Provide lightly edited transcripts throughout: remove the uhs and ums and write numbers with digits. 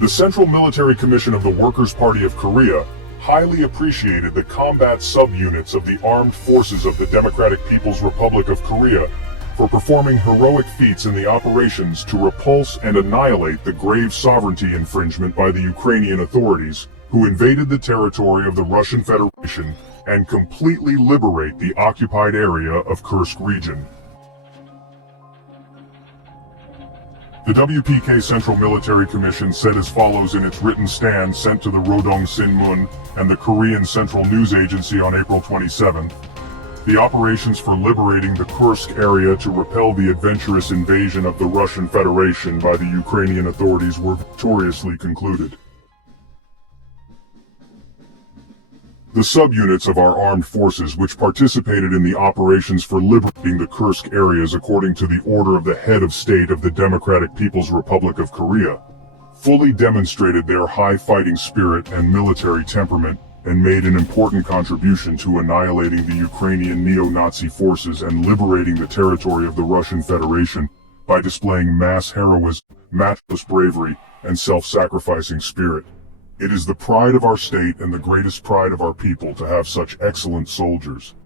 The Central Military Commission of the Workers' Party of Korea highly appreciated the combat subunits of the armed forces of the Democratic People's Republic of Korea for performing heroic feats in the operations to repulse and annihilate the grave sovereignty infringement by the Ukrainian authorities, who invaded the territory of the Russian Federation and completely liberate the occupied area of Kursk Region. The WPK Central Military Commission said as follows in its written stand sent to the Rodong Sinmun and the Korean Central News Agency on April 27. The operations for liberating the Kursk area to repel the adventurous invasion of the Russian Federation by the Ukrainian authorities were victoriously concluded. The subunits of our armed forces which participated in the operations for liberating the Kursk areas according to the order of the head of state of the Democratic People's Republic of Korea, fully demonstrated their high fighting spirit and military temperament and made an important contribution to annihilating the Ukrainian neo-Nazi forces and liberating the territory of the Russian Federation by displaying mass heroism, matchless bravery, and self-sacrificing spirit. It is the pride of our state and the greatest pride of our people to have such excellent soldiers.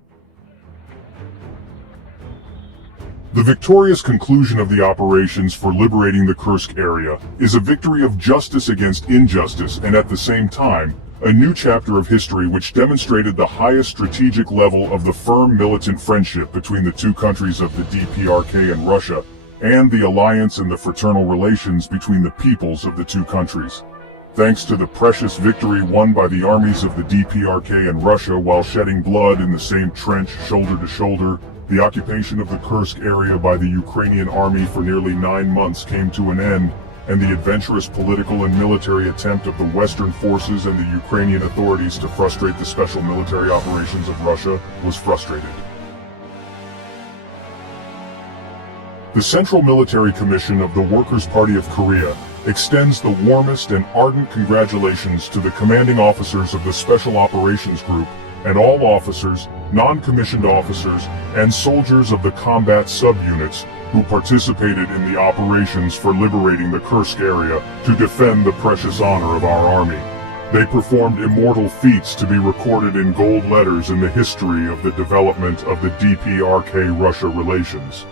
The victorious conclusion of the operations for liberating the Kursk area is a victory of justice against injustice and at the same time, a new chapter of history which demonstrated the highest strategic level of the firm militant friendship between the two countries of the DPRK and Russia, and the alliance and the fraternal relations between the peoples of the two countries. Thanks to the precious victory won by the armies of the DPRK and Russia while shedding blood in the same trench shoulder to shoulder, the occupation of the Kursk area by the Ukrainian army for nearly 9 months came to an end, and the adventurous political and military attempt of the Western forces and the Ukrainian authorities to frustrate the special military operations of Russia was frustrated. The Central Military Commission of the Workers' Party of Korea extends the warmest and ardent congratulations to the commanding officers of the Special Operations Group and all officers, non-commissioned officers, and soldiers of the combat subunits who participated in the operations for liberating the Kursk area to defend the precious honor of our army. They performed immortal feats to be recorded in gold letters in the history of the development of the DPRK-Russia relations.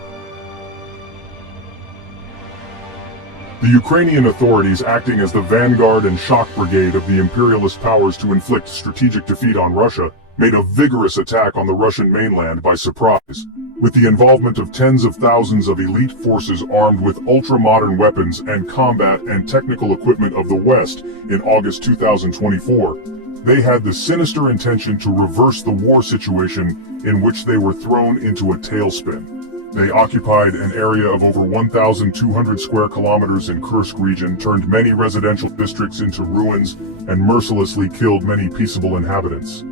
The Ukrainian authorities, acting as the vanguard and shock brigade of the imperialist powers to inflict strategic defeat on Russia, made a vigorous attack on the Russian mainland by surprise, with the involvement of tens of thousands of elite forces armed with ultra-modern weapons and combat and technical equipment of the West in August 2024. They had the sinister intention to reverse the war situation in which they were thrown into a tailspin. They occupied an area of over 1,200 square kilometers in Kursk Region, turned many residential districts into ruins, and mercilessly killed many peaceable inhabitants.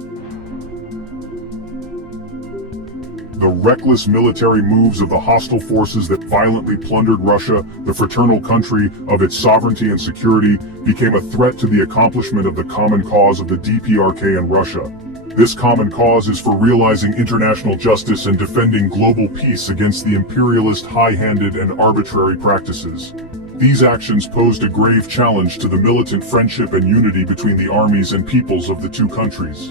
The reckless military moves of the hostile forces that violently plundered Russia, the fraternal country, of its sovereignty and security, became a threat to the accomplishment of the common cause of the DPRK and Russia. This common cause is for realizing international justice and defending global peace against the imperialist, high-handed, and arbitrary practices. These actions posed a grave challenge to the militant friendship and unity between the armies and peoples of the two countries.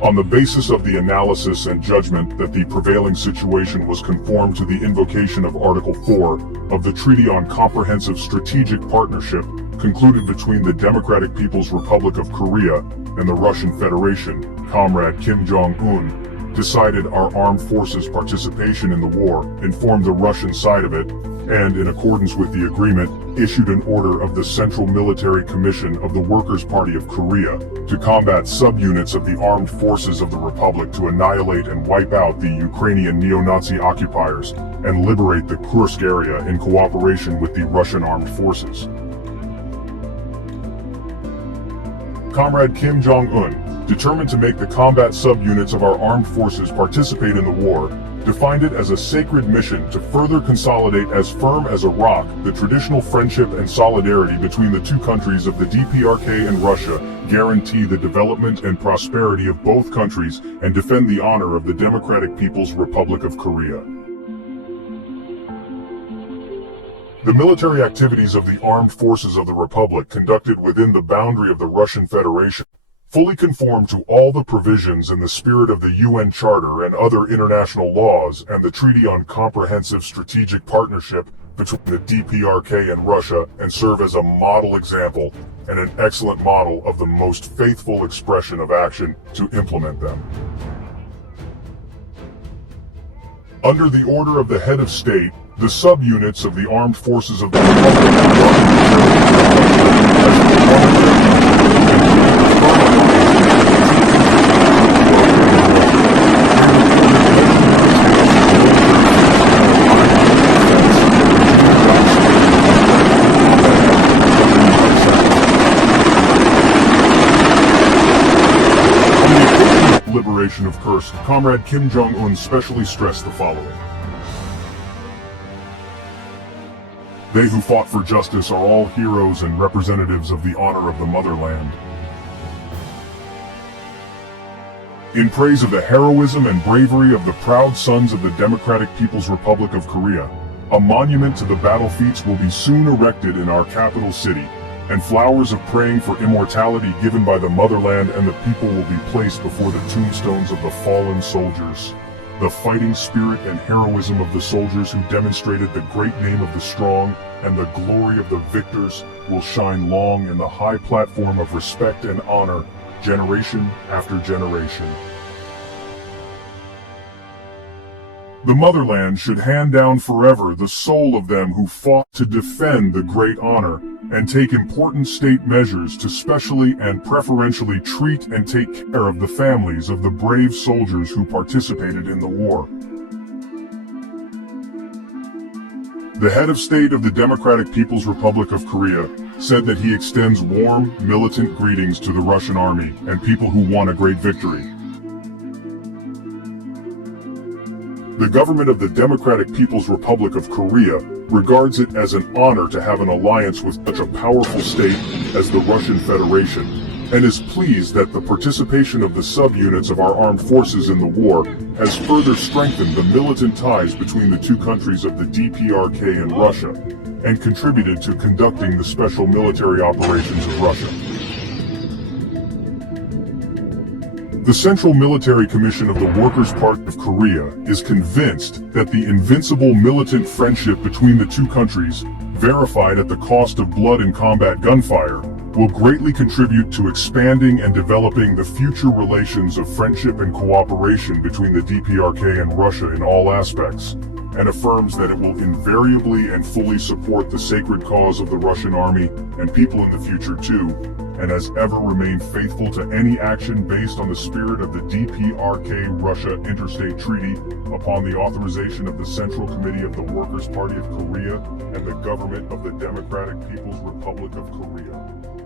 On the basis of the analysis and judgment that the prevailing situation was conform to the invocation of Article 4 of the Treaty on Comprehensive Strategic Partnership concluded between the Democratic People's Republic of Korea and the Russian Federation, Comrade Kim Jong-un decided our armed forces' participation in the war, informed the Russian side of it, and in accordance with the agreement, issued an order of the Central Military Commission of the Workers' Party of Korea to combat subunits of the armed forces of the Republic to annihilate and wipe out the Ukrainian neo-Nazi occupiers and liberate the Kursk area in cooperation with the Russian armed forces. Comrade Kim Jong-un, determined to make the combat subunits of our armed forces participate in the war, defined it as a sacred mission to further consolidate as firm as a rock the traditional friendship and solidarity between the two countries of the DPRK and Russia, guarantee the development and prosperity of both countries, and defend the honor of the Democratic People's Republic of Korea. The military activities of the armed forces of the Republic conducted within the boundary of the Russian Federation fully conform to all the provisions in the spirit of the UN Charter and other international laws and the Treaty on Comprehensive Strategic Partnership between the DPRK and Russia, and serve as a model example and an excellent model of the most faithful expression of action to implement them. Under the order of the head of state, the subunits of the armed forces of the Republic liberation of Kursk, Comrade Kim Jong-un specially stressed the following. They who fought for justice are all heroes and representatives of the honor of the motherland. In praise of the heroism and bravery of the proud sons of the Democratic People's Republic of Korea, a monument to the battle feats will be soon erected in our capital city, and flowers of praying for immortality given by the motherland and the people will be placed before the tombstones of the fallen soldiers. The fighting spirit and heroism of the soldiers who demonstrated the great name of the strong and the glory of the victors will shine long in the high platform of respect and honor, generation after generation. The motherland should hand down forever the soul of them who fought to defend the great honor, and take important state measures to specially and preferentially treat and take care of the families of the brave soldiers who participated in the war. The head of state of the Democratic People's Republic of Korea said that he extends warm, militant greetings to the Russian army and people who won a great victory. The government of the Democratic People's Republic of Korea regards it as an honor to have an alliance with such a powerful state as the Russian Federation, and is pleased that the participation of the subunits of our armed forces in the war has further strengthened the militant ties between the two countries of the DPRK and Russia, and contributed to conducting the special military operations of Russia. The Central Military Commission of the Workers' Party of Korea is convinced that the invincible militant friendship between the two countries, verified at the cost of blood and combat gunfire, will greatly contribute to expanding and developing the future relations of friendship and cooperation between the DPRK and Russia in all aspects, and affirms that it will invariably and fully support the sacred cause of the Russian army and people in the future too, and has ever remained faithful to any action based on the spirit of the DPRK-Russia Interstate Treaty upon the authorization of the Central Committee of the Workers' Party of Korea and the government of the Democratic People's Republic of Korea.